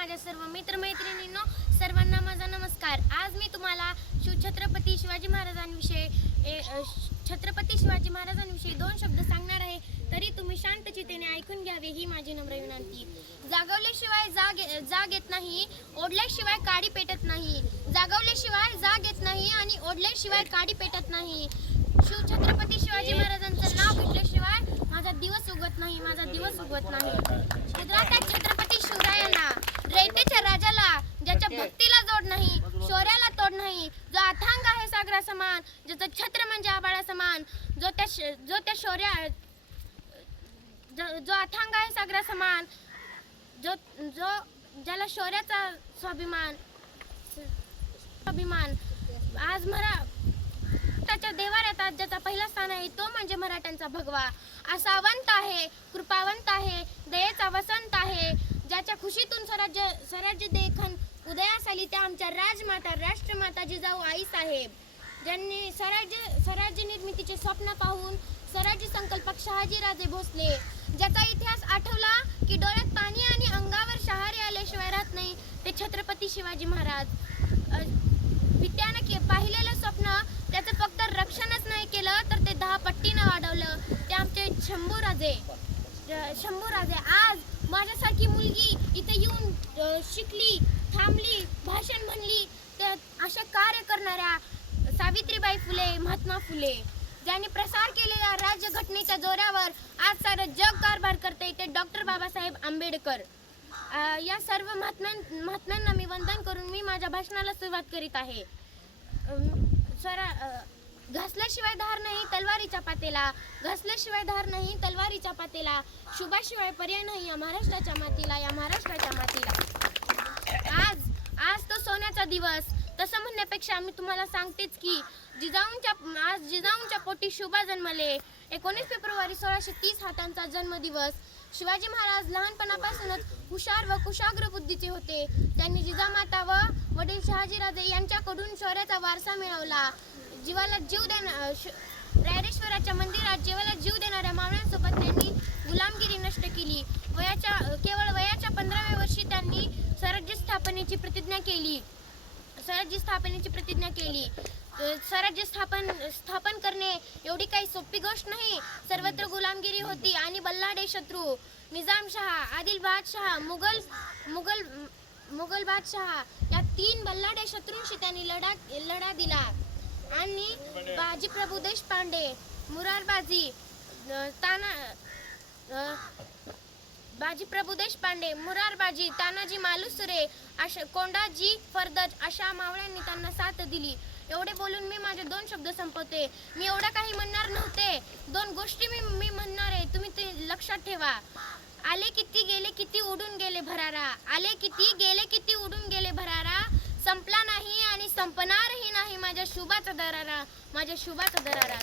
माझ्या सर्व मित्रमैत्रिणींनो सर्वांना माझा नमस्कार. आज मी तुम्हाला शिवछत्रपती शिवाजी महाराजांविषयी ए- छत्रपती शिवाजी महाराजांविषयी दोन शब्द सांगणार आहे. तरी तुम्ही शांतचितेने ऐकून घ्यावे ही माझी नम्र विनंती. जागवल्याशिवाय जाग जाग येत नाही ओढल्याशिवाय काडी पेटत नाही. जागवल्याशिवाय जाग येत नाही आणि ओढल्याशिवाय काडी पेटत नाही. शिवछत्रपती शिवाजी महाराजांचं नाव घेतल्याशिवाय माझा दिवस उगत नाही माझा दिवस उगवत नाही गुजरातात छत्रपती शिवरायांना रयतेच्या राजाला ज्याच्या भक्तीला जोड नाही शौर्याला तोड नाही जो अथांग आहे सागरा समान ज्याचं छत्र म्हणजे आबाळा समान जो त्या श- जो त्या शौर्या जो जो अथांग आहे सागरा समान जो जो ज्याला शौर्याचा स्वाभिमान स्वाभिमान. आज मरा त्याच्या देवाऱ्यात आज ज्याचा पहिला स्थान आहे तो म्हणजे मराठ्यांचा भगवा. असावंत आहे कृपावंत आहे दयेचा वसंत आहे. ज्याच्या खुशीतून स्वराज्य स्वराज्य देखन उदयास आली त्या आमच्या राजमाता राष्ट्रमाता जिजाऊ आई साहेब. ज्यांनी स्वराज्य स्वराज्य निर्मितीचे स्वप्न पाहून स्वराज्य संकल्पक शहाजीराजे भोसले. ज्याचा इतिहास आठवला की डोळ्यात पाणी आणि अंगावर शहारे आल्याशिवाय राहत नाही ते छत्रपती शिवाजी महाराज. विद्यानं त्यानं पाहिलेलं स्वप्न त्याचं फक्त रक्षणच नाही केलं तर ते दहा पट्टीनं वाढवलं. ते आमचे शंभूराजे शंभूराजे आज माझ्यासारखी मुलगी इथे येऊन शिकली थांबली भाषण म्हणली तर अशा कार्य करणाऱ्या सावित्रीबाई फुले महात्मा फुले ज्यांनी प्रसार केलेल्या राज्यघटनेच्या जोरावर आज सारं जग कारभार करते ते डॉक्टर बाबासाहेब आंबेडकर. या सर्व महात्म्यां महात्म्यांना मी वंदन करून मी माझ्या भाषणाला सुरुवात करीत आहे. स्वरा घासल्याशिवाय धार नाही तलवारीच्या पातेला. घासल्याशिवाय धार नाही तलवारीच्या पातेला. शुभाशिवाय पर्याय नाही या महाराष्ट्राच्या मातीला या महाराष्ट्राच्या मातीला. आज आज तो सोन्याचा दिवस. तसं म्हणण्यापेक्षा मी तुम्हाला सांगतेच की जिजाऊंच्या आज जिजाऊंच्या पोटी शुभा जन्मले. एकोणीस फेब्रुवारी सोळाशे तीस हा त्यांचा जन्मदिवस. शिवाजी महाराज लहानपणापासूनच हुशार व कुशाग्र बुद्धीचे होते. त्यांनी जिजामाता व वडील शहाजीराजे यांच्याकडून शौर्याचा वारसा मिळवला. जीवाला जीव देणा श- रायरेश्वराच्या मंदिरात जीवाला जीव देणाऱ्या मावळ्यांसोबत त्यांनी गुलामगिरी नष्ट केली. वयाच्या केवळ वयाच्या पंधराव्या वर्षी त्यांनी स्वराज्य स्थापनेची प्रतिज्ञा केली. स्वराज्य स्थापनेची प्रतिज्ञा केली. स्वराज्य स्थापन स्थापन करणे एवढी काही सोपी गोष्ट नाही. सर्वत्र गुलामगिरी होती आणि बल्लाडे शत्रू निजामशहा आदिल बादशहा मुघल मुघल मुघल बादशहा या तीन बल्लाडे शत्रूंशी त्यांनी लढा लढा दिला. आणि बाजी प्रभू देशपांडे मुरारबाजी ताना अ, बाजी प्रभू देशपांडे मुरारबाजी तानाजी मालुसरे अशा कोंडाजी फरदज अशा मावळ्यांनी त्यांना साथ दिली. एवढे बोलून मी माझे दोन शब्द संपवते. मी एवढं काही म्हणणार नव्हते. दोन गोष्टी मी मी म्हणणार आहे. तुम्ही ते लक्षात ठेवा. आले किती गेले किती उडून गेले भरारा. आले किती गेले किती उडून गेले भरारा. संपला नाही आणि संपणारही नाही माझ्या शुभाचा दरारा. माझ्या शुभाचा दरारा.